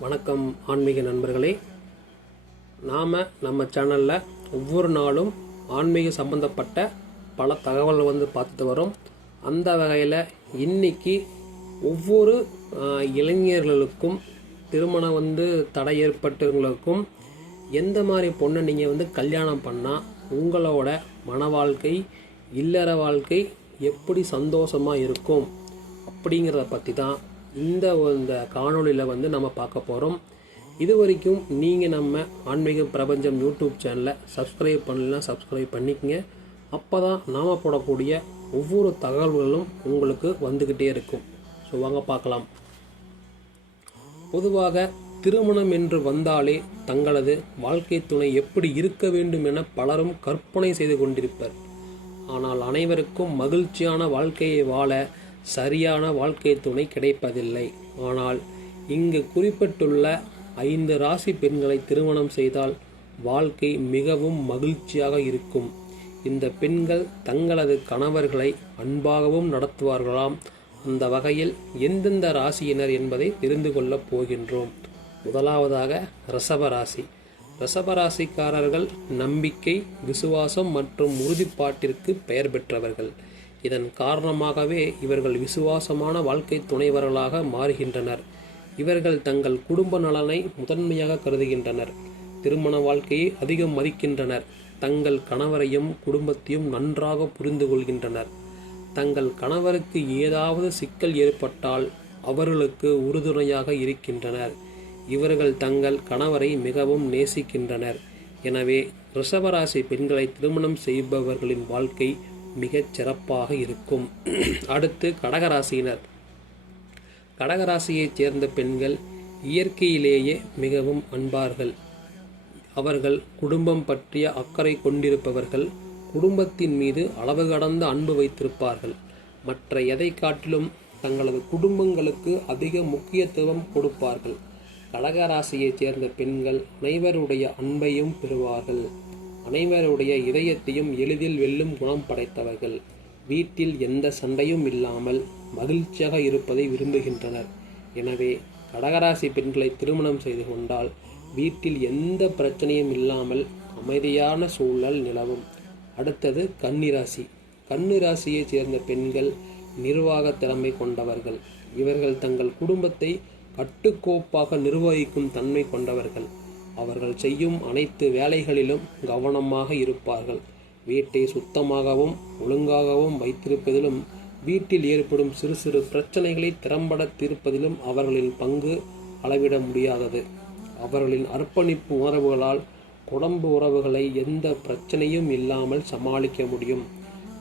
வணக்கம் ஆன்மீக நண்பர்களே. நாம் நம்ம சேனலில் ஒவ்வொரு நாளும் ஆன்மீக சம்பந்தப்பட்ட பல தகவல்கள் வந்து பார்த்துட்டு வரோம். அந்த வகையில் இன்னைக்கு ஒவ்வொரு இளைஞர்களுக்கும் திருமணம் வந்து தடை ஏற்பட்டவங்களுக்கும் எந்த மாதிரி பொண்ணை நீங்கள் வந்து கல்யாணம் பண்ணால் உங்களோட மன வாழ்க்கை இல்லற வாழ்க்கை எப்படி சந்தோஷமாக இருக்கும் அப்படிங்கிறத பற்றி தான் இந்த இந்த காணொளியில் வந்து நம்ம பார்க்க போகிறோம் இது வரைக்கும் நீங்கள் நம்ம ஆன்மீக பிரபஞ்சம் யூடியூப் சேனலை சப்ஸ்கிரைப் பண்ணலாம் சப்ஸ்கிரைப் பண்ணிக்கங்க. அப்போ தான் நாம் போடக்கூடிய ஒவ்வொரு தகவல்களும் உங்களுக்கு வந்துக்கிட்டே இருக்கும். ஸோ வாங்க பார்க்கலாம். பொதுவாக திருமணம் என்று வந்தாலே தங்களது வாழ்க்கை துணை எப்படி இருக்க வேண்டும் என பலரும் கற்பனை செய்து கொண்டிருப்பர். ஆனால் அனைவருக்கும் மகிழ்ச்சியான வாழ்க்கையை வாழ சரியான வாழ்க்கை துணை கிடைப்பதில்லை. ஆனால் இங்கு குறிப்பிட்டுள்ள ஐந்து ராசி பெண்களை திருமணம் செய்தால் வாழ்க்கை மிகவும் மகிழ்ச்சியாக இருக்கும். இந்த பெண்கள் தங்களது கணவர்களை அன்பாகவும் நடத்துவார்களாம். அந்த வகையில் எந்தெந்த ராசியினர் என்பதை தெரிந்து கொள்ளப் போகின்றோம். முதலாவதாக ரசபராசி ரசபராசிக்காரர்கள் நம்பிக்கை விசுவாசம் மற்றும் உறுதிப்பாட்டிற்கு பெயர் பெற்றவர்கள். இதன் காரணமாகவே இவர்கள் விசுவாசமான வாழ்க்கை துணைவர்களாக மாறுகின்றனர். இவர்கள் தங்கள் குடும்ப நலனை முதன்மையாக கருதுகின்றனர். திருமண வாழ்க்கையை அதிகம் மதிக்கின்றனர். தங்கள் கணவரையும் குடும்பத்தையும் நன்றாக புரிந்து கொள்கின்றனர் தங்கள் கணவருக்கு ஏதாவது சிக்கல் ஏற்பட்டால் அவர்களுக்கு உறுதுணையாக இருக்கின்றனர். இவர்கள் தங்கள் கணவரை மிகவும் நேசிக்கின்றனர். எனவே ரிஷபராசி பெண்களை திருமணம் செய்பவர்களின் வாழ்க்கை மிகச் சிறப்பாக இருக்கும். அடுத்து கடகராசியினர். கடகராசியைச் சேர்ந்த பெண்கள் இயற்கையிலேயே மிகவும் அன்பார்கள். அவர்கள் குடும்பம் பற்றிய அக்கறை கொண்டிருப்பவர்கள் குடும்பத்தின் மீது அளவு கடந்த அன்பு வைத்திருப்பார்கள். மற்ற எதை காட்டிலும் தங்களது குடும்பங்களுக்கு அதிக முக்கியத்துவம் கொடுப்பார்கள். கடகராசியைச் சேர்ந்த பெண்கள் அனைவருடைய அன்பையும் பெறுவார்கள். அனைவருடைய இதயத்தையும் எளிதில் வெல்லும் குணம் படைத்தவர்கள். வீட்டில் எந்த சண்டையும் இல்லாமல் மகிழ்ச்சியாக இருப்பதை விரும்புகின்றனர். எனவே கடகராசி பெண்களை திருமணம் செய்து கொண்டால் வீட்டில் எந்த பிரச்சனையும் இல்லாமல் அமைதியான சூழல் நிலவும். அடுத்தது கன்னிராசி. கன்னிராசியைச் சேர்ந்த பெண்கள் நிர்வாக திறமை கொண்டவர்கள். இவர்கள் தங்கள் குடும்பத்தை கட்டுக்கோப்பாக நிர்வகிக்கும் தன்மை கொண்டவர்கள். அவர்கள் செய்யும் அனைத்து வேலைகளிலும் கவனமாக இருப்பார்கள். வீட்டை சுத்தமாகவும் ஒழுங்காகவும் வைத்திருப்பதிலும் வீட்டில் ஏற்படும் சிறு சிறு பிரச்சனைகளை திறம்பட தீர்ப்பதிலும் அவர்களின் பங்கு அளவிட முடியாதது. அவர்களின் அர்ப்பணிப்பு உணர்வுகளால் குடம்பு உறவுகளை எந்த பிரச்சனையும் இல்லாமல் சமாளிக்க முடியும்.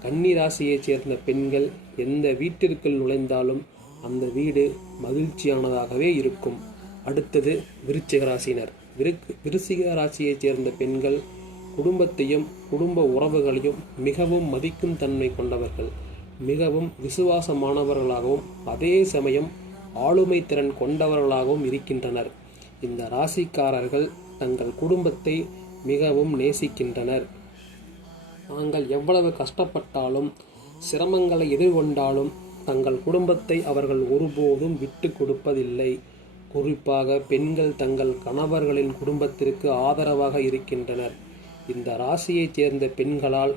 கன்னி ராசியைச் சேர்ந்த பெண்கள் எந்த வீட்டிற்குள் நுழைந்தாலும் அந்த வீடு மகிழ்ச்சியானதாகவே இருக்கும். அடுத்தது விருச்சிக ராசினர் விருக்கு விருசிக ராசியைச் சேர்ந்த பெண்கள் குடும்பத்தையும் குடும்ப உறவுகளையும் மிகவும் மதிக்கும் தன்மை கொண்டவர்கள். மிகவும் விசுவாசமானவர்களாகவும் அதே சமயம் ஆளுமை திறன் கொண்டவர்களாகவும் இருக்கின்றனர். இந்த ராசிக்காரர்கள் தங்கள் குடும்பத்தை மிகவும் நேசிக்கின்றனர். தாங்கள் எவ்வளவு கஷ்டப்பட்டாலும் சிரமங்களை எதிர்கொண்டாலும் தங்கள் குடும்பத்தை அவர்கள் ஒருபோதும் விட்டு கொடுப்பதில்லை. குறிப்பாக பெண்கள் தங்கள் கணவர்களின் குடும்பத்திற்கு ஆதரவாக இருக்கின்றனர். இந்த ராசியைச் சேர்ந்த பெண்களால்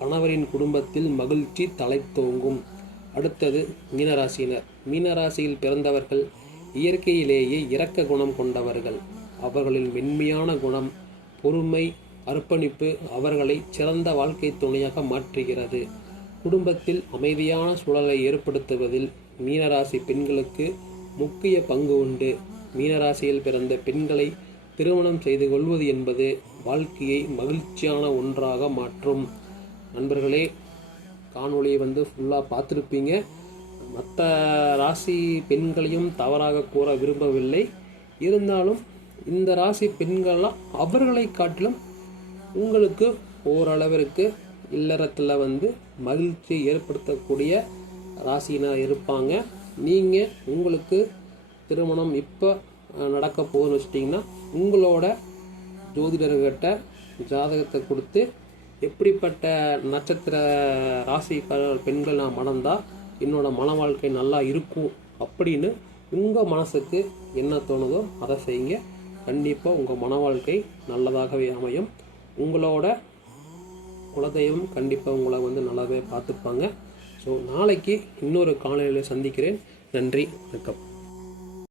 கணவரின் குடும்பத்தில் மகிழ்ச்சி தலைத்தோங்கும். அடுத்தது மீனராசியினர். மீனராசியில் பிறந்தவர்கள் இயற்கையிலேயே இரக்க குணம் கொண்டவர்கள். அவர்களின் மென்மையான குணம் பொறுமை அர்ப்பணிப்பு அவர்களை சிறந்த வாழ்க்கை துணையாக மாற்றுகிறது. குடும்பத்தில் அமைதியான சூழலை ஏற்படுத்துவதில் மீனராசி பெண்களுக்கு முக்கிய பங்கு உண்டு. மீனராசியில் பிறந்த பெண்களை திருமணம் செய்து கொள்வது என்பது வாழ்க்கையை மகிழ்ச்சியான ஒன்றாக மாற்றும். நண்பர்களே காணொளியை வந்து ஃபுல்லாக பார்த்துருப்பீங்க. மற்ற ராசி பெண்களையும் தவறாக கூற விரும்பவில்லை. இருந்தாலும் இந்த ராசி பெண்கள்லாம் அவர்களை காட்டிலும் உங்களுக்கு ஓரளவிற்கு இல்லறத்தில் வந்து மகிழ்ச்சி ஏற்படுத்தக்கூடிய ராசினா இருப்பாங்க. நீங்கள் உங்களுக்கு திருமணம் இப்போ நடக்க போகுதுன்னு வச்சுட்டிங்கன்னா உங்களோட ஜோதிடர்கிட்ட ஜாதகத்தை கொடுத்து எப்படிப்பட்ட நட்சத்திர ராசிக்கார பெண்கள் நான் மணந்தால் என்னோடய மன வாழ்க்கை நல்லா இருக்கும் அப்படின்னு உங்கள் மனசுக்கு என்ன தோணுதோ அதை செய்யுங்க. கண்டிப்பாக உங்கள் மன வாழ்க்கை நல்லதாகவே அமையும். உங்களோட குலதெய்வம் கண்டிப்பாக உங்களை வந்து நல்லாவே பார்த்துப்பாங்க. ஸோ நாளைக்கு இன்னொரு காலையில் சந்திக்கிறேன். நன்றி வணக்கம்.